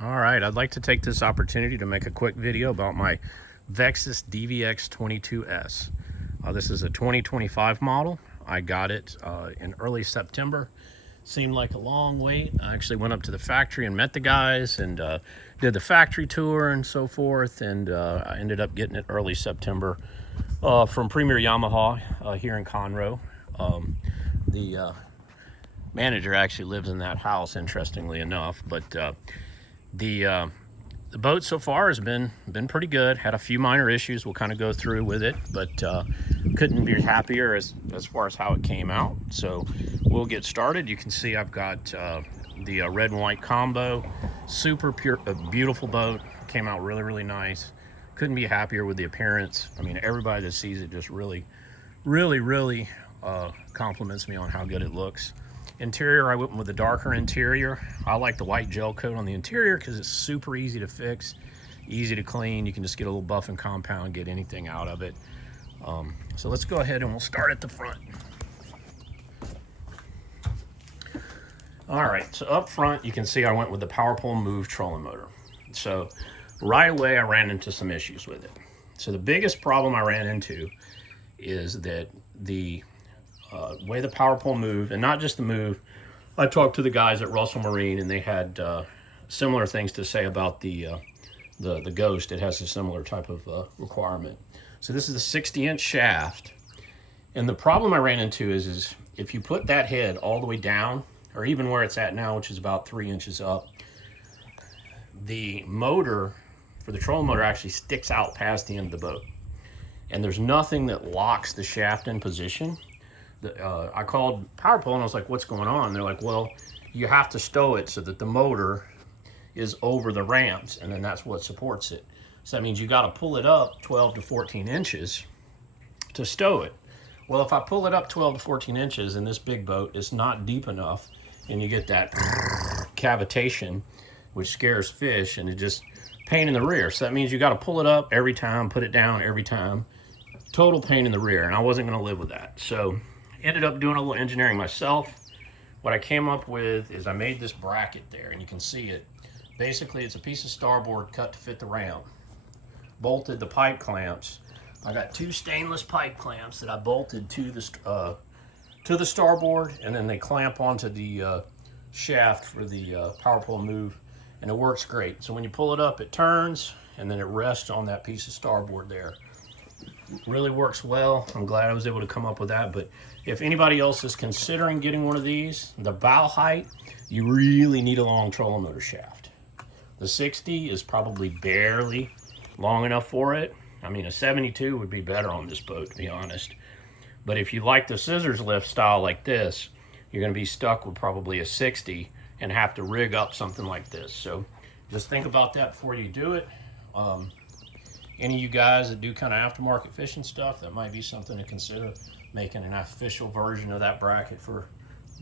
All right, I'd like to take this opportunity to make a quick video about my Vexus DVX-22S. This is a 2025 model. I got it in early September. Seemed like a long wait. I actually went up to the factory and met the guys and did the factory tour and so forth, and I ended up getting it early September from Premier Yamaha here in Conroe. The manager actually lives in that house, interestingly enough, but the boat so far has been pretty good. Had a few minor issues we'll kind of go through with it, but couldn't be happier as far as how it came out. So we'll get started. You can see I've got the red and white combo. Super pure, beautiful boat. Came out really nice. Couldn't be happier with the appearance. I mean, everybody that sees it just really compliments me on how good it looks. Interior, I went with a darker interior. I like the white gel coat on the interior because it's super easy to fix, easy to clean. You can just get a little buff and compound, get anything out of it. So let's go ahead and we'll start at the front. All right, so up front, you can see I went with the power pole move trolling motor. So right away, I ran into some issues with it. So the biggest problem I ran into is that the way the power pole move, and not just the move. I talked to the guys at Russell Marine, and they had similar things to say about the Ghost. It has a similar type of requirement. So this is a 60-inch shaft, and the problem I ran into is if you put that head all the way down, or even where it's at now, which is about 3 inches up, the motor for the trolling motor actually sticks out past the end of the boat, and there's nothing that locks the shaft in position. I called power pole and I was like, what's going on? And they're like, well, you have to stow it so that the motor is over the ramps, and then that's what supports it. So that means you got to pull it up 12 to 14 inches to stow it. Well, if I pull it up 12 to 14 inches in this big boat, it's not deep enough, and you get that cavitation, which scares fish, and it just pain in the rear. So that means you got to pull it up every time, put it down every time. Total pain in the rear, and I wasn't going to live with that. So ended up doing a little engineering myself. What I came up with is I made this bracket there, and you can see it. Basically, it's a piece of starboard cut to fit the ramp. Bolted the pipe clamps. I got 2 stainless pipe clamps that I bolted to the starboard, and then they clamp onto the shaft for the power pole move, and it works great. So when you pull it up, it turns, and then it rests on that piece of starboard there. Really works well. I'm glad I was able to come up with that. But if anybody else is considering getting one of these, the bow height, you really need a long trolling motor shaft. The 60 is probably barely long enough for it. I mean, a 72 would be better on this boat, to be honest. But if you like the scissors lift style like this, you're going to be stuck with probably a 60 and have to rig up something like this. So just think about that before you do it. Any of you guys that do kind of aftermarket fishing stuff, that might be something to consider, making an official version of that bracket for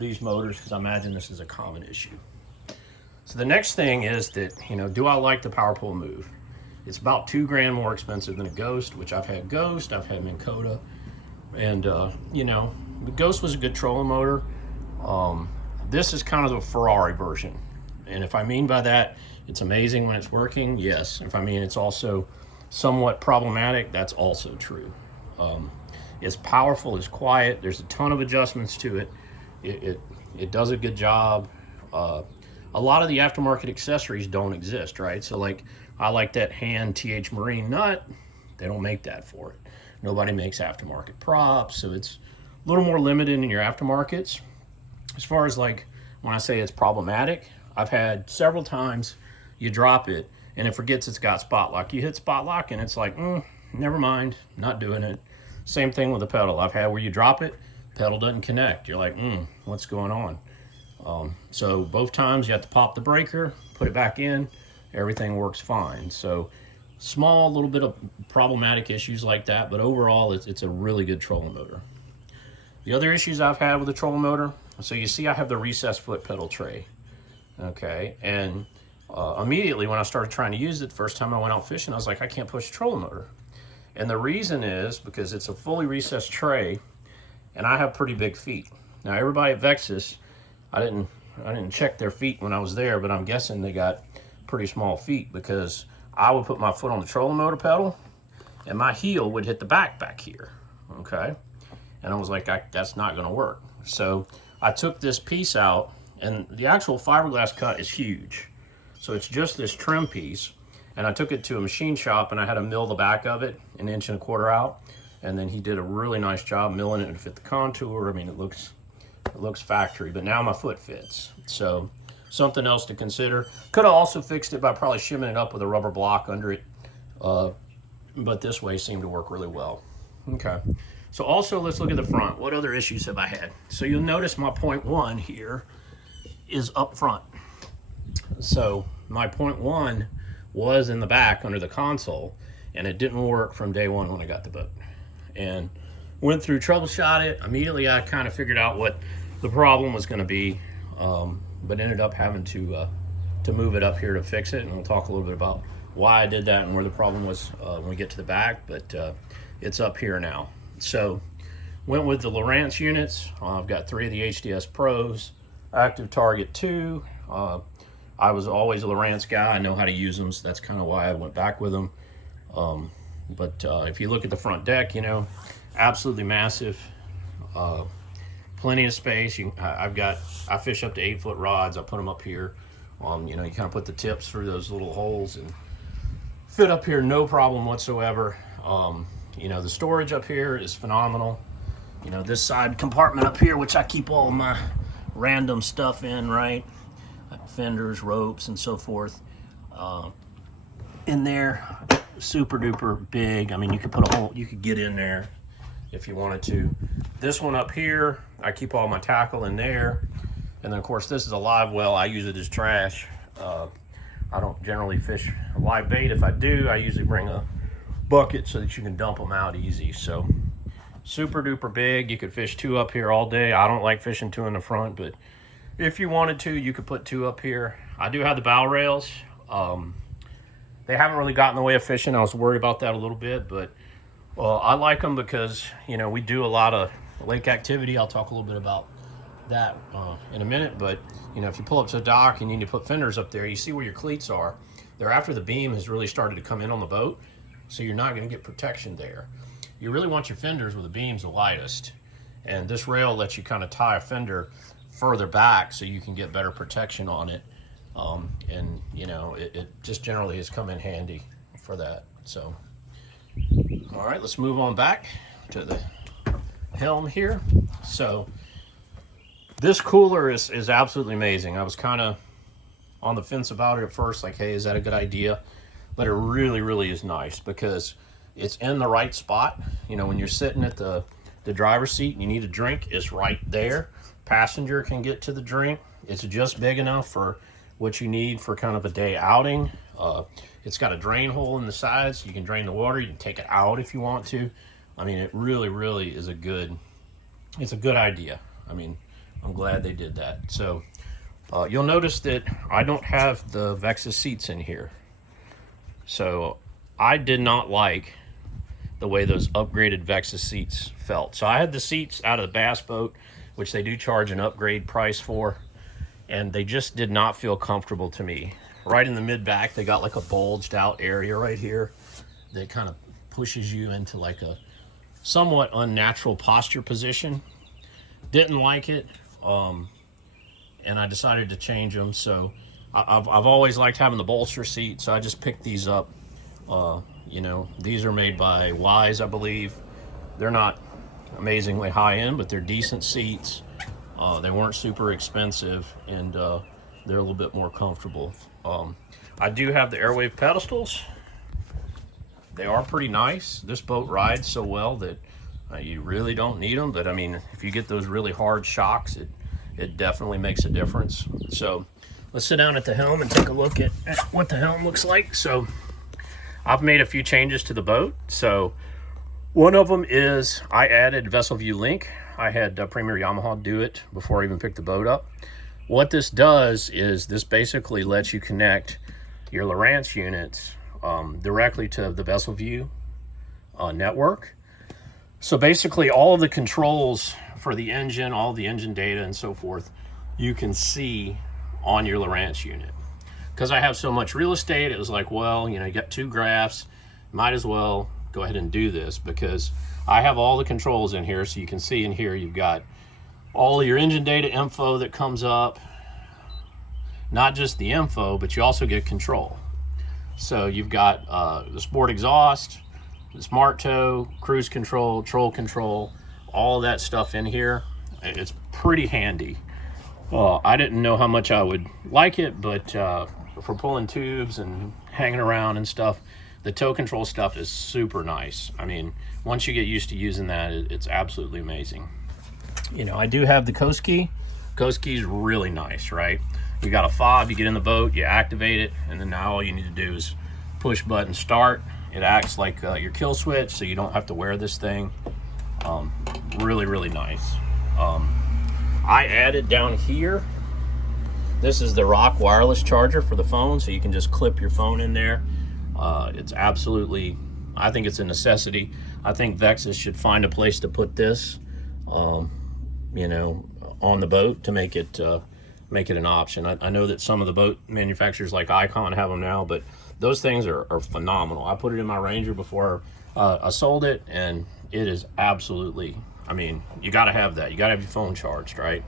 these motors, because I imagine this is a common issue. So the next thing is that, do I like the power pole move? It's about $2 grand more expensive than a Ghost, which I've had Ghost, I've had Minn Kota, and the Ghost was a good trolling motor. This is kind of the Ferrari version, and if I mean by that, it's amazing when it's working, yes. If I mean it's also somewhat problematic, that's also true. It's powerful, it's quiet, there's a ton of adjustments to it. It does a good job. A lot of the aftermarket accessories don't exist, right? So like, I like that hand TH Marine nut. They don't make that for it. Nobody makes aftermarket props, so it's a little more limited in your aftermarkets. As far as like, when I say it's problematic, I've had several times you drop it and it forgets it's got spot lock. You hit spot lock and it's like, never mind, not doing it. Same thing with the pedal. I've had where you drop it, pedal doesn't connect. You're like, what's going on? So both times you have to pop the breaker, put it back in, everything works fine. So small, little bit of problematic issues like that, but overall it's a really good trolling motor. The other issues I've had with the trolling motor, so you see I have the recessed foot pedal tray, okay? And immediately when I started trying to use it, the first time I went out fishing, I was like, I can't push the trolling motor. And the reason is because it's a fully recessed tray, and I have pretty big feet. Now everybody at Vexus, I didn't check their feet when I was there, but I'm guessing they got pretty small feat, because I would put my foot on the trolling motor pedal and my heel would hit the back here, okay? And I was like, that's not gonna work. So I took this piece out, and the actual fiberglass cut is huge. So it's just this trim piece, and I took it to a machine shop and I had to mill the back of it 1.25 inches out. And then he did a really nice job milling it to fit the contour. I mean, it looks factory, but now my foot fits. So something else to consider. Could have also fixed it by probably shimming it up with a rubber block under it. But this way seemed to work really well. Okay. So also let's look at the front. What other issues have I had? So you'll notice my 0.1 here is up front. So my 0.1 was in the back under the console, and it didn't work from day one when I got the boat. And went through, troubleshot it. Immediately I kind of figured out what the problem was going to be, but ended up having to move it up here to fix it. And we'll talk a little bit about why I did that and where the problem was when we get to the back, but it's up here now. So went with the Lowrance units. I've got 3 of the HDS Pros, Active Target 2. I was always a Lowrance guy. I know how to use them, so that's kind of why I went back with them. But if you look at the front deck, you know, absolutely massive, plenty of space. I fish up to 8-foot rods. I put them up here. You know, you kind of put the tips through those little holes and fit up here, no problem whatsoever. You know, the storage up here is phenomenal. You know, this side compartment up here, which I keep all my random stuff in, right? Fenders, ropes, and so forth. In there, super duper big. I mean, you could put you could get in there if you wanted to. This one up here, I keep all my tackle in there. And then of course, this is a live well. I use it as trash. I don't generally fish live bait. If I do, I usually bring a bucket so that you can dump them out easy. So super duper big. You could fish 2 up here all day. I don't like fishing 2 in the front, but if you wanted to, you could put 2 up here. I do have the bow rails. They haven't really gotten in the way of fishing. I was worried about that a little bit, but I like them because, you know, we do a lot of lake activity. I'll talk a little bit about that in a minute, but you know, if you pull up to the dock and you need to put fenders up there, you see where your cleats are. They're after the beam has really started to come in on the boat, so you're not going to get protection there. You really want your fenders where the beam's the lightest, and this rail lets you kind of tie a fender further back so you can get better protection on it. And you know, it just generally has come in handy for that. So all right, let's move on back to the helm here. So this cooler is absolutely amazing. I was kind of on the fence about it at first, like, hey, is that a good idea? But it really is nice because it's in the right spot. You know, when you're sitting at the driver's seat and you need a drink, it's right there. Passenger can get to the drink. It's just big enough for what you need for kind of a day outing. It's got a drain hole in the sides, so you can drain the water. You can take it out if you want to. I mean, it really is it's a good idea. I mean, I'm glad they did that. So you'll notice that I don't have the Vexus seats in here. So I did not like the way those upgraded Vexus seats felt. So I had the seats out of the bass boat, which they do charge an upgrade price for, and they just did not feel comfortable to me. Right in the mid back, they got like a bulged out area right here that kind of pushes you into like a somewhat unnatural posture position. Didn't like it, and I decided to change them. So I've always liked having the bolster seat, so I just picked these up. You know, these are made by Wise, I believe. They're not amazingly high end, but they're decent seats. They weren't super expensive, and they're a little bit more comfortable. I do have the Airwave pedestals. They are pretty nice. This boat rides so well that you really don't need them, but I mean, if you get those really hard shocks, it definitely makes a difference. So let's sit down at the helm and take a look at what the helm looks like. So I've made a few changes to the boat. So one of them is I added Vessel View Link. I had Premier Yamaha do it before I even picked the boat up. What this does is this basically lets you connect your Lowrance units directly to the Vessel View network. So basically all of the controls for the engine, all the engine data and so forth, you can see on your Lowrance unit. because I have so much real estate, it was like, well, you know, you got 2 graphs, might as well go ahead and do this, because I have all the controls in here. So you can see in here, you've got all of your engine data info that comes up, not just the info, but you also get control. So you've got the sport exhaust, the smart tow, cruise control, troll control, all that stuff in here. It's pretty handy. I didn't know how much I would like it, but for pulling tubes and hanging around and stuff, the tow control stuff is super nice. I mean, once you get used to using that, it's absolutely amazing. You know, I do have the coast key. Coast key is really nice, right? You got a fob, you get in the boat, you activate it, and then now all you need to do is push button start. It acts like your kill switch, so you don't have to wear this thing. Really, really nice. I added down here, this is the Rock wireless charger for the phone, so you can just clip your phone in there. It's absolutely, I think it's a necessity. I think Vexus should find a place to put this, you know, on the boat to make it an option. I know that some of the boat manufacturers like Icon have them now, but those things are phenomenal. I put it in my Ranger before I sold it, and it is absolutely, I mean, you got to have that. You got to have your phone charged, right?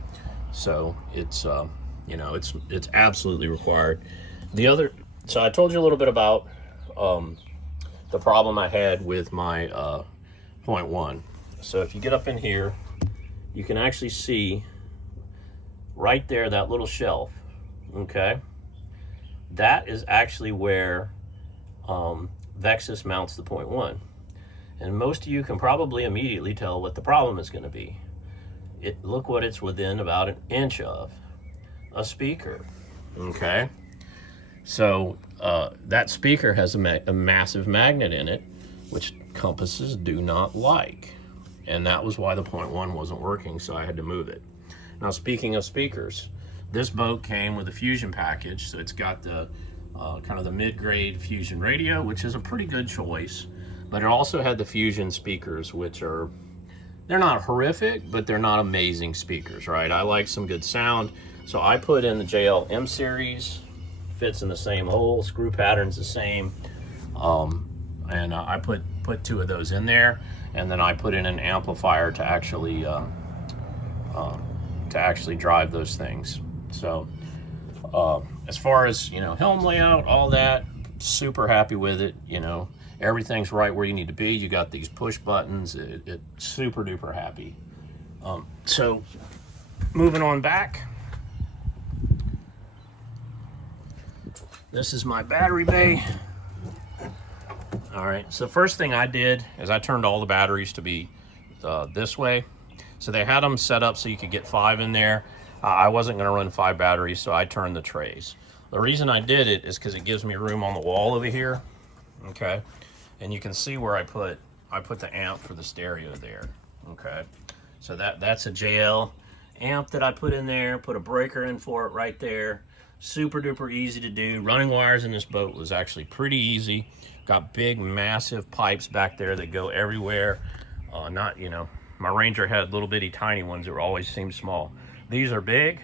So it's, you know, it's absolutely required. So I told you a little bit about the problem I had with my 0.1. So if you get up in here, you can actually see right there, that little shelf, okay? That is actually where Vexus mounts the 0.1. And most of you can probably immediately tell what the problem is going to be. Look what it's within about 1 inch of. A speaker, okay? So that speaker has a massive magnet in it, which compasses do not like. And that was why the 0.1 wasn't working, so I had to move it. Now, speaking of speakers, this boat came with a Fusion package, so it's got the kind of the mid-grade Fusion radio, which is a pretty good choice, but it also had the Fusion speakers, which are, they're not horrific, but they're not amazing speakers, right? I like some good sound, so I put in the JL M series, fits in the same hole, screw pattern's the same, and I put 2 of those in there, and then I put in an amplifier to actually drive those things. So as far as, you know, helm layout, all that, super happy with it. You know, everything's right where you need to be. You got these push buttons. It's super duper happy. So moving on back, this is my battery bay. All right, so the first thing I did is I turned all the batteries to be this way. So they had them set up so you could get 5 in there. I wasn't going to run 5 batteries, so I turned the trays. The reason I did it is because it gives me room on the wall over here, okay? And you can see where I put the amp for the stereo there, okay? So that's a JL amp that I put in there, put a breaker in for it right there. Super duper easy to do. Running wires in this boat was actually pretty easy. Got big, massive pipes back there that go everywhere. Not, you know, my Ranger had little bitty tiny ones that always seemed small. These are big.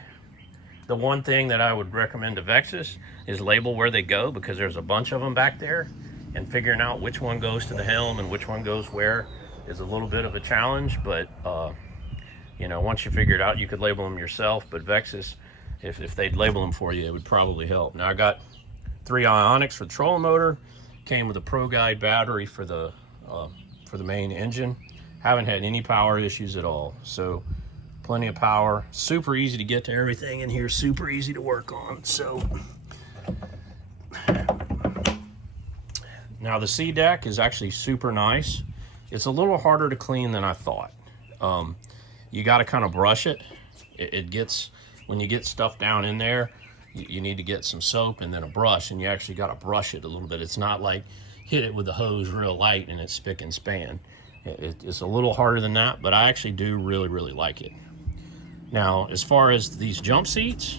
The one thing that I would recommend to Vexus is label where they go, because there's a bunch of them back there, and figuring out which one goes to the helm and which one goes where is a little bit of a challenge, but you know, once you figure it out, you could label them yourself. But Vexus, if they'd label them for you, it would probably help. Now I got 3 ionics for the trolling motor, came with a Pro Guide battery for the main engine. Haven't had any power issues at all, so plenty of power. Super easy to get to everything in here, super easy to work on. So now the C deck is actually super nice. It's a little harder to clean than I thought. You got to kind of brush it. It gets, when you get stuff down in there, you need to get some soap and then a brush, and you actually got to brush it a little bit. It's not like hit it with the hose real light and it's spick and span. It's a little harder than that, but I actually do really, really like it. Now, as far as these jump seats,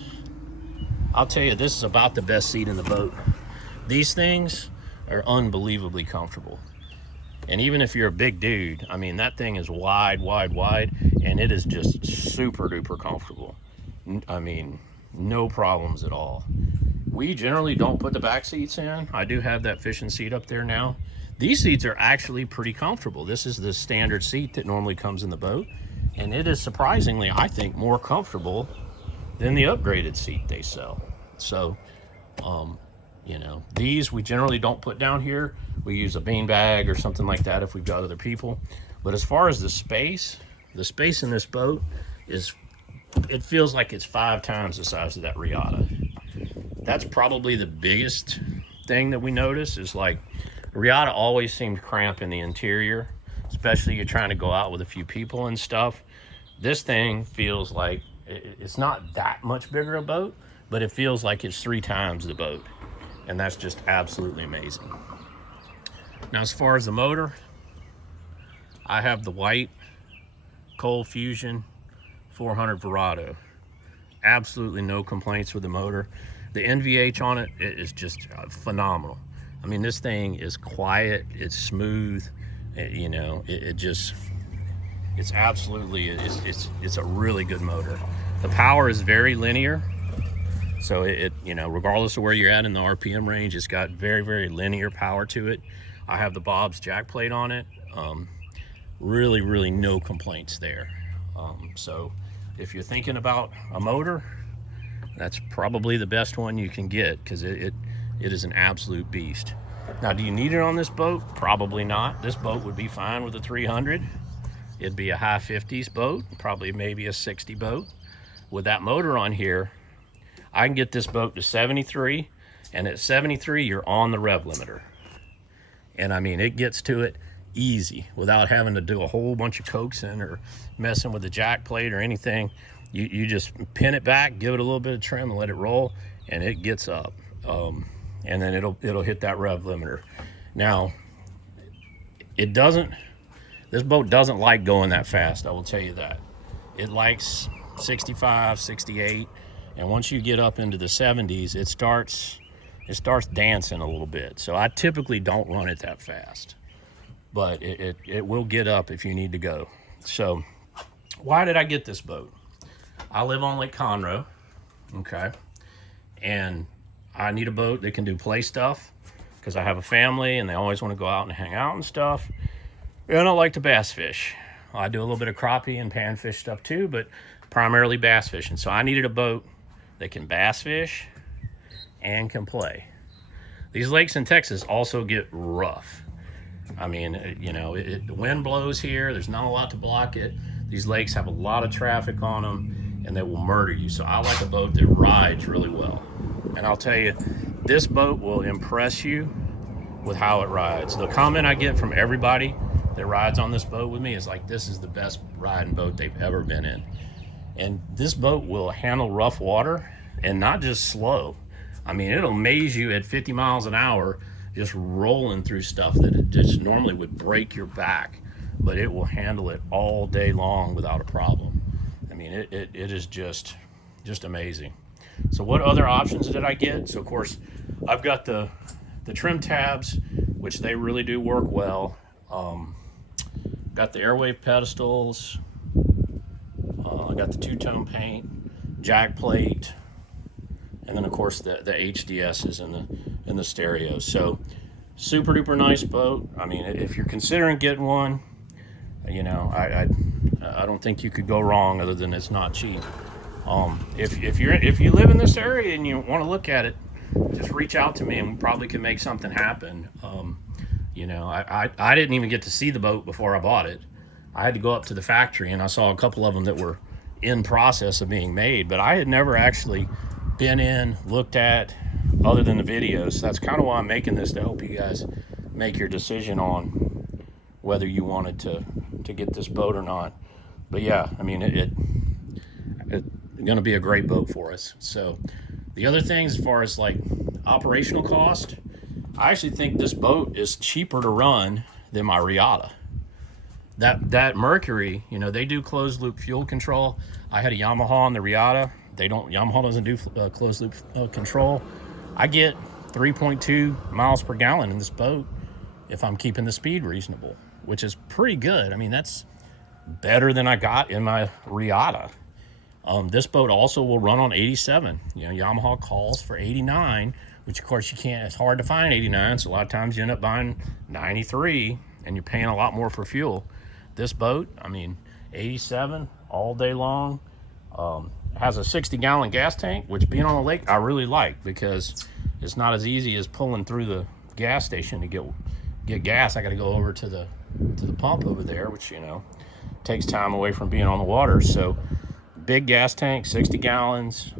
I'll tell you, this is about the best seat in the boat. These things are unbelievably comfortable. And even if you're a big dude, I mean, that thing is wide, wide, wide, and it is just super duper comfortable. I mean, no problems at all. We generally don't put the back seats in. I do have that fishing seat up there now. These seats are actually pretty comfortable. This is the standard seat that normally comes in the boat, and it is surprisingly, I think, more comfortable than the upgraded seat they sell. So, you know, these we generally don't put down here. We use a bean bag or something like that if we've got other people. But as far as the space in this boat is, it feels like it's 5 times the size of that Riata. That's probably the biggest thing that we notice is like Riata always seemed cramped in the interior, especially you're trying to go out with a few people and stuff. This thing feels like it's not that much bigger a boat, but it feels like it's 3 times the boat. And that's just absolutely amazing. Now, as far as the motor, I have the white Cold Fusion 400 Verado. Absolutely no complaints with the motor. The NVH on it is just phenomenal. I mean, this thing is quiet, it's smooth, you know, it's absolutely, it's a really good motor. The power is very linear. So you know, regardless of where you're at in the RPM range, it's got very, very linear power to it. I have the Bob's jack plate on it. Really, really no complaints there. So if you're thinking about a motor, that's probably the best one you can get because it is an absolute beast. Now, do you need it on this boat? Probably not. This boat would be fine with a 300. It'd be a high 50s boat, probably maybe a 60 boat. With that motor on here, I can get this boat to 73, and at 73, you're on the rev limiter. And I mean, it gets to it easy without having to do a whole bunch of coaxing or messing with the jack plate or anything. You just pin it back, give it a little bit of trim and let it roll, and it gets up. And then it'll hit that rev limiter. Now, this boat doesn't like going that fast, I will tell you that. It likes 65, 68, and once you get up into the 70s, it starts dancing a little bit. So I typically don't run it that fast, but it will get up if you need to go. So why did I get this boat? I live on Lake Conroe, okay? And I need a boat that can do play stuff because I have a family and they always want to go out and hang out and stuff. And I like to bass fish. I do a little bit of crappie and panfish stuff too, but primarily bass fishing. So I needed a boat that can bass fish and can play. These lakes in Texas also get rough. I mean, you know, the wind blows here. There's not a lot to block it. These lakes have a lot of traffic on them and they will murder you. So I like a boat that rides really well. And I'll tell you, this boat will impress you with how it rides. The comment I get from everybody that rides on this boat with me is like, this is the best riding boat they've ever been in. And this boat will handle rough water and not just slow. I mean, it'll amaze you at 50 miles an hour, just rolling through stuff that it just normally would break your back, but it will handle it all day long without a problem. I mean, it is just amazing. So what other options did I get? So of course, I've got the trim tabs, which they really do work well. Got the airwave pedestals. I got the two-tone paint, jack plate, and then of course the HDS is in the stereo. So super duper nice boat. I mean, if you're considering getting one, you know, I don't think you could go wrong other than it's not cheap. If you live in this area and you want to look at it, just reach out to me and we probably can make something happen. You know, I didn't even get to see the boat before I bought it. I had to go up to the factory and I saw a couple of them that were in process of being made, but I had never actually been in, looked at, other than the videos. So that's kind of why I'm making this, to help you guys make your decision on whether you wanted to get this boat or not. But yeah, I mean, it's going to be a great boat for us. So the other things, as far as like operational cost, I actually think this boat is cheaper to run than my Riata. That Mercury, you know, they do closed loop fuel control. I had a Yamaha on the Riata. Yamaha doesn't do closed loop control. I get 3.2 miles per gallon in this boat if I'm keeping the speed reasonable, which is pretty good. I mean, that's better than I got in my Riata. This boat also will run on 87. You know, Yamaha calls for 89, which of course you can't, it's hard to find 89. So a lot of times you end up buying 93 and you're paying a lot more for fuel. This boat, I mean, 87 all day long. Has a 60-gallon gas tank, which being on the lake, I really like, because it's not as easy as pulling through the gas station to get gas. I got to go over to the pump over there, which, you know, takes time away from being on the water. So big gas tank, 60 gallons.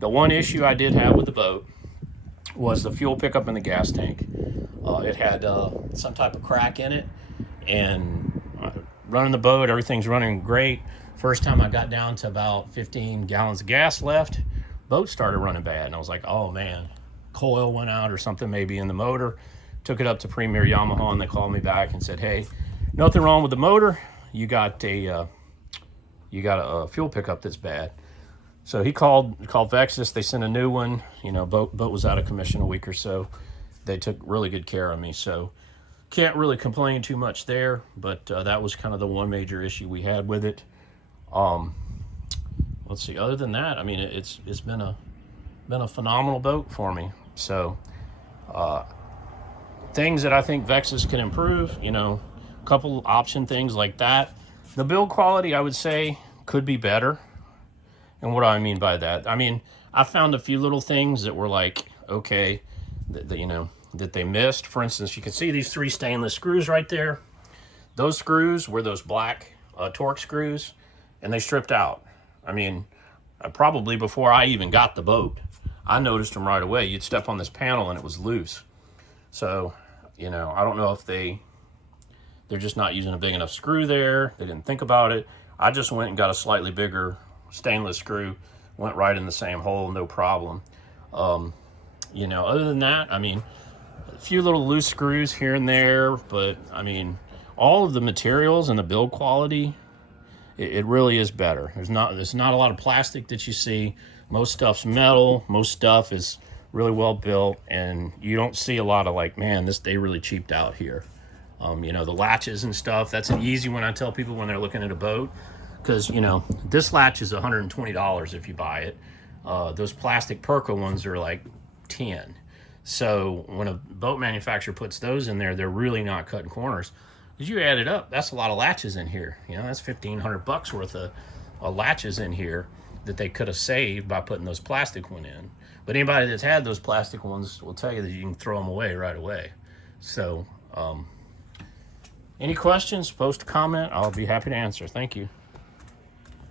The one issue I did have with the boat was the fuel pickup in the gas tank. It had some type of crack in it, and running the boat, everything's running great. First time I got down to about 15 gallons of gas left, boat started running bad, and I was like, oh man, coil went out or something maybe in the motor. Took it up to Premier Yamaha, and they called me back and said, hey, nothing wrong with the motor, you got a fuel pickup that's bad. So he called Vexus. They sent a new one. You know, boat was out of commission a week or so. They took really good care of me, so can't really complain too much there. But that was kind of the one major issue we had with it. Let's see. Other than that, I mean, it's been a phenomenal boat for me. So things that I think Vexus can improve, you know, a couple option things like that. The build quality, I would say, could be better. And what do I mean by that? I mean, I found a few little things that were like, okay, that you know, that they missed. For instance, you can see these 3 stainless screws right there. Those screws were those black torque screws, and they stripped out. I mean, probably before I even got the boat, I noticed them right away. You'd step on this panel and it was loose. So, you know, I don't know if they're just not using a big enough screw there. They didn't think about it. I just went and got a slightly bigger stainless screw, went right in the same hole, no problem. You know, other than that, I mean, a few little loose screws here and there, but I mean, all of the materials and the build quality, it really is better. There's not a lot of plastic that you see. Most stuff's metal. Most stuff is really well built, and you don't see a lot of like, man, they really cheaped out here. You know, the latches and stuff, that's an easy one I tell people when they're looking at a boat, because, you know, this latch is $120 if you buy it. Those plastic Perca ones are like 10. So when a boat manufacturer puts those in there, they're really not cutting corners. As you add it up, that's a lot of latches in here. You know, that's $1,500 worth of latches in here that they could have saved by putting those plastic one in. But anybody that's had those plastic ones will tell you that you can throw them away right away. So, any questions, post a comment. I'll be happy to answer. Thank you.